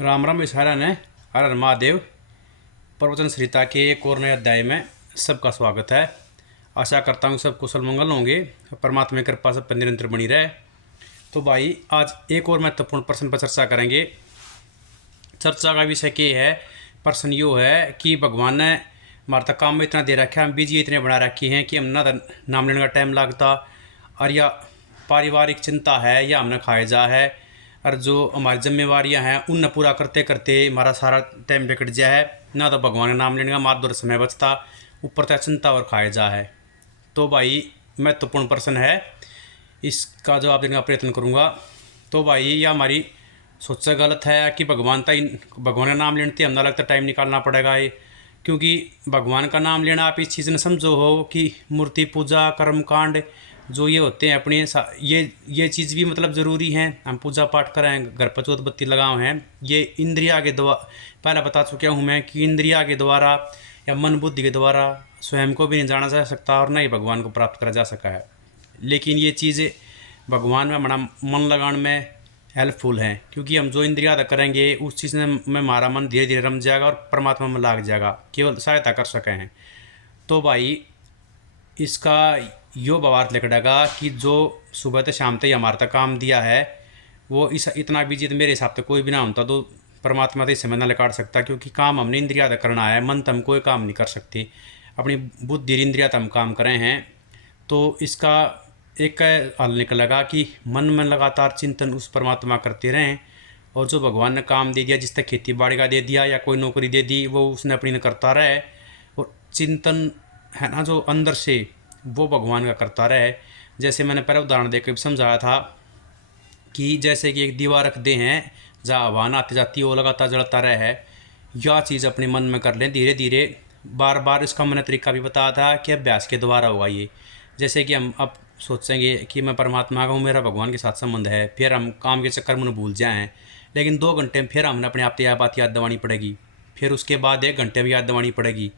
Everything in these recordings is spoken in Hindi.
राम राम इशारा ने हर हर महादेव। प्रवचन संहिता के एक और नए अध्याय में सबका स्वागत है। आशा करता हूँ सब कुशल मंगल होंगे, परमात्मा की कृपा सब पर निरंतर बनी रहे। तो भाई आज एक और महत्वपूर्ण प्रश्न पर चर्चा करेंगे। चर्चा का विषय क्या है? प्रश्न यो है कि भगवान ने हमारे तक काम में इतना दे रखा है, हम बिजी इतने बना रखी हैं कि हम ना नाम लेने का टाइम लगता, और या पारिवारिक चिंता है या हमने खाए जा है, और जो हमारी जिम्मेवारियां हैं उन पूरा करते करते हमारा सारा टाइम बिगड़ जाए है। ना तो भगवान का नाम लेने का मात्र समय बचता, ऊपर तक चिंता और खाए जा है। तो भाई महत्वपूर्ण प्रश्न है, इसका जवाब देने का प्रयत्न करूँगा। तो भाई यह हमारी सोच गलत है कि भगवान का नाम लेने हमना लगता टाइम निकालना पड़ेगा ये, क्योंकि भगवान का नाम लेना आप इस चीज़ ने समझो हो कि मूर्ति पूजा कर्म कांड जो ये होते हैं अपने ये चीज़ भी मतलब ज़रूरी हैं। हम पूजा पाठ करें, घर पर चौथ बत्ती लगाए हैं, ये इंद्रिया के द्वारा पहले बता चुका हूँ मैं कि इंद्रिया के द्वारा या मन बुद्धि के द्वारा स्वयं को भी नहीं जाना जा सकता और न ही भगवान को प्राप्त करा जा सका है। लेकिन ये चीज़ें भगवान में हमारा मन लगाने में हेल्पफुल हैं, क्योंकि हम जो इंद्रिया अदा करेंगे उस चीज़ में हमारा मन धीरे धीरे रम जाएगा और परमात्मा में लाग जाएगा, केवल सहायता कर सके हैं। तो भाई इसका यो भावार्थ लिखा कि जो सुबह से शाम तक हमारे तक काम दिया है वो इतना बिजी तो मेरे हिसाब से कोई भी ना होता तो परमात्मा से समय ना निकाल सकता, क्योंकि काम हमने इंद्रिया अदा करना है, मन तो हम कोई काम नहीं कर सकते, अपनी बुद्धि इंद्रिया तो हम काम करें हैं। तो इसका एक हल निकलेगा कि मन में लगातार चिंतन उस परमात्मा करते रहें, और जो भगवान ने काम दे दिया, जिस तक खेती बाड़ी का दे दिया या कोई नौकरी दे दी, वो उसने अपनी करता रहे, और चिंतन है ना जो अंदर से वो भगवान का करता रहे। जैसे मैंने पहले उदाहरण देकर समझाया था कि जैसे कि एक दीवार रख दे हैं जहाँ आह्वान आती जाती है, वो लगातार जलता रहे है। यह चीज़ अपने मन में कर लें धीरे धीरे, बार बार। इसका मैंने तरीका भी बताया था कि अभ्यास के द्वारा होगा ये। जैसे कि हम अब सोचेंगे कि मैं परमात्मा का हूँ, मेरा भगवान के साथ संबंध है, फिर हम काम के चक्कर में भूल जाएँ, लेकिन 2 घंटे में फिर हमने अपने आप यह बात याद दिलानी पड़ेगी, फिर उसके बाद 1 घंटे में याद दिलानी पड़ेगी,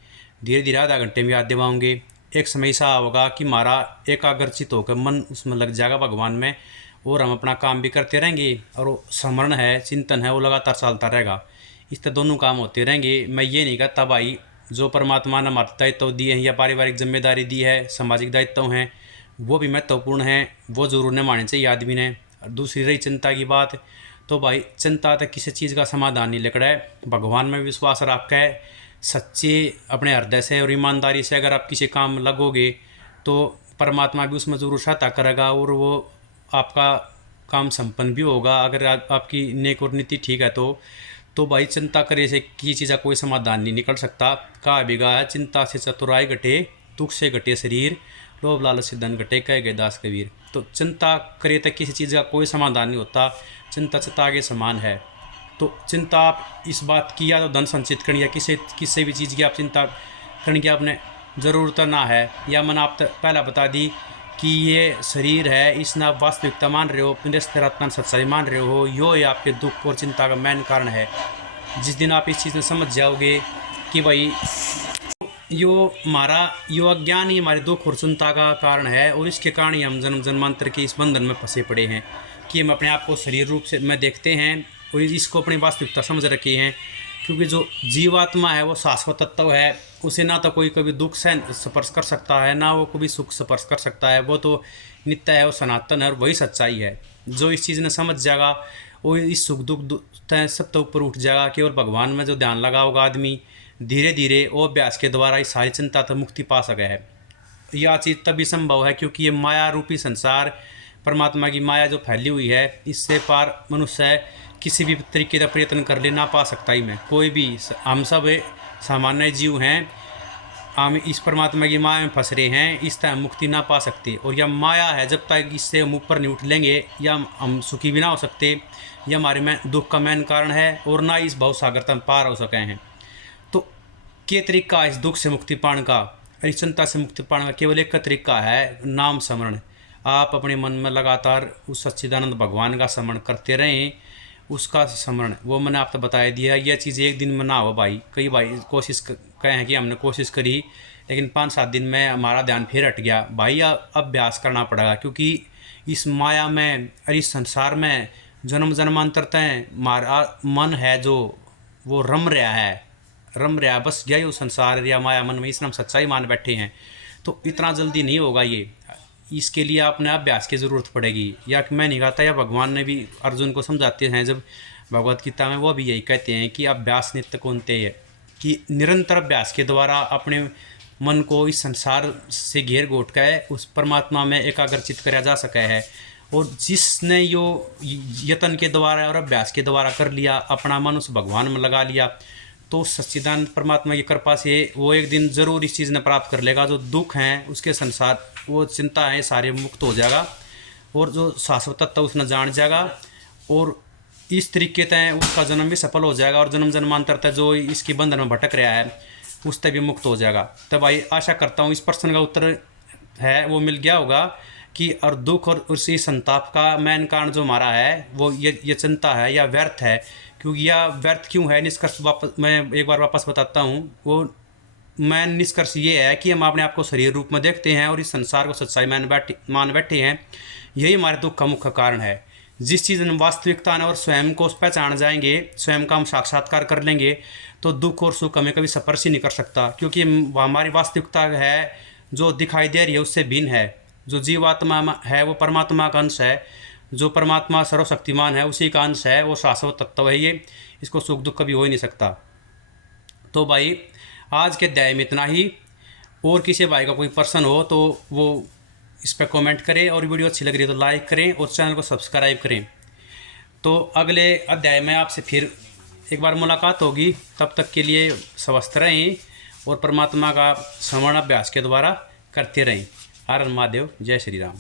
धीरे धीरे आधा घंटे में याद दिलाओगे। एक समय ऐसा होगा कि हमारा एकाग्रचित होकर मन उसमें लग जाएगा भगवान में, और हम अपना काम भी करते रहेंगे, और वो स्मरण है, चिंतन है, वो लगातार चलता रहेगा। इस तरह दोनों काम होते रहेंगे। मैं ये नहीं कहता भाई जो परमात्मा ने हमारे दायित्व दिए हैं या पारिवारिक जिम्मेदारी दी है, सामाजिक दायित्व हैं, वो भी महत्वपूर्ण हैं, वो जरूर ने मानने चाहिए आदमी ने। दूसरी रही चिंता की बात, तो भाई चिंता तक किसी चीज़ का समाधान नहीं लिख रहा है। भगवान में विश्वास रख के सच्चे अपने हृदय से और ईमानदारी से अगर आप किसी काम लगोगे तो परमात्मा भी उसमें ज़रूर सहायता करेगा, और वो आपका काम संपन्न भी होगा अगर आपकी नेक और नीति ठीक है। तो भाई चिंता करे से किसी चीज़ का कोई समाधान नहीं निकल सकता। कहा बिगा है, चिंता से चतुराई घटे, दुख से घटे शरीर, लोभ लालच से धन घटे, कह गए दास कबीर। तो चिंता करे तक किसी चीज़ का कोई समाधान नहीं होता, चिंता चिता के समान है। तो चिंता आप इस बात की या तो धन संचित करनी या किसी भी चीज़ की आप चिंता करने की आपने ज़रूरत ना है, या मैंने आप पहला बता दी कि ये शरीर है, इसने आप वास्तविकता मान रहे हो, निरस्तरात्मा सच्चाई मान रहे हो, यो ये आपके दुख और चिंता का मेन कारण है। जिस दिन आप इस चीज़ में समझ जाओगे कि भाई यो अज्ञान ही हमारे दुख और चिंता का कारण है, और इसके कारण ही हम जन्म जन्मांतर के इस बंधन में फंसे पड़े हैं कि हम अपने आप को शरीर रूप से में देखते हैं और इसको अपनी वास्तविकता समझ रखे हैं। क्योंकि जो जीवात्मा है वो शाश्वत तत्व है, उसे ना तो कोई कभी दुख से स्पर्श कर सकता है, ना वो कभी सुख स्पर्श कर सकता है। वो तो नित्य है, वो सनातन है, और वही सच्चाई है। जो इस चीज़ ने समझ जाएगा वो इस सुख दुख सब तो ऊपर उठ जाएगा। केवल भगवान में जो ध्यान लगा होगा आदमी, धीरे धीरे वो अभ्यास के द्वारा इस सारी चिंता तो मुक्ति पा सके है। यह चीज़ तभी संभव है क्योंकि ये माया रूपी संसार, परमात्मा की माया जो फैली हुई है, इससे पार मनुष्य किसी भी तरीके का प्रयत्न कर ले ना पा सकता ही। मैं कोई भी, हम सब सामान्य जीव हैं, हम इस परमात्मा की माया में फंस रहे हैं, इस तरह मुक्ति ना पा सकते। और यह माया है, जब तक इससे हम ऊपर नहीं उठ लेंगे या हम सुखी भी ना हो सकते, यह हमारे में दुख का मेन कारण है, और ना इस भव सागर तक पार हो सके हैं। तो के तरीका इस दुख से मुक्ति पाने का, इस चिंता से मुक्ति पाने का केवल एक तरीका है, नाम स्मरण। आप अपने मन में लगातार उस सच्चिदानंद भगवान का स्मरण करते रहें, उसका स्मरण वो मैंने आपको बता दिया। यह चीज़ एक दिन में ना हो भाई, कई भाई कोशिश कहे हैं कि हमने कोशिश करी लेकिन 5-7 दिन में हमारा ध्यान फिर हट गया। भाई अभ्यास करना पड़ेगा, क्योंकि इस माया में और इस संसार में जन्म जन्मांतर तय मारा मन है जो वो रम रहा बस गया यो संसार या माया मन में, इस नाम सच्चाई मान बैठे हैं। तो इतना जल्दी नहीं होगा ये, इसके लिए आपने अभ्यास की ज़रूरत पड़ेगी। या मैं नहीं कहता, या भगवान ने भी अर्जुन को समझाते हैं जब भगवत गीता में, वो भी यही कहते हैं कि अभ्यास नित्य कौन्तेय है, कि निरंतर अभ्यास के द्वारा अपने मन को इस संसार से घेर घोट कर उस परमात्मा में एकाग्रचित करा जा सका है। और जिसने यो यत्न के द्वारा और अभ्यास के द्वारा कर लिया, अपना मन उस भगवान में लगा लिया, तो सच्चिदानंद परमात्मा की कृपा से वो एक दिन ज़रूर इस चीज़ ने प्राप्त कर लेगा। जो दुख हैं उसके संसार, वो चिंता है, सारे मुक्त हो जाएगा, और जो शाश्वत तत्व उसने जान जाएगा, और इस तरीके तय उसका जन्म भी सफल हो जाएगा, और जन्म जन्मांतर तक जो इसके बंधन में भटक रहा है उससे भी मुक्त हो जाएगा। तब भाई आशा करता हूँ इस प्रश्न का उत्तर है वो मिल गया होगा कि और दुख और उसी संताप का मेन कारण जो हमारा है वो ये चिंता है या व्यर्थ है। क्योंकि यह व्यर्थ क्यों है, निष्कर्ष वापस मैं एक बार वापस बताता हूँ। वो मेन निष्कर्ष ये है कि हम अपने आप को शरीर रूप में देखते हैं और इस संसार को सच्चाई मान बैठे हैं। यही हमारे दुख का मुख्य कारण है। जिस चीज़ में वास्तविकता ने और स्वयं को पहचान जाएंगे, स्वयं का हम साक्षात्कार कर लेंगे, तो दुख और सुख हमें कभी स्पर्श ही नहीं कर सकता। क्योंकि हमारी वास्तविकता है जो दिखाई दे रही है उससे भिन्न है। जो जीवात्मा है वो परमात्मा का अंश है, जो परमात्मा सर्वशक्तिमान है उसी का अंश है, वो शाश्वत तत्व है ये, इसको सुख दुख कभी हो ही नहीं सकता। तो भाई आज के अध्याय में इतना ही। और किसी भाई का कोई प्रश्न हो तो वो इस पर कमेंट करें, और वीडियो अच्छी लग रही है तो लाइक करें और चैनल को सब्सक्राइब करें। तो अगले अध्याय में आपसे फिर एक बार मुलाकात होगी। तब तक के लिए स्वस्थ रहें और परमात्मा का स्मरण अभ्यास के द्वारा करते रहें। हर हर महादेव, जय श्री राम।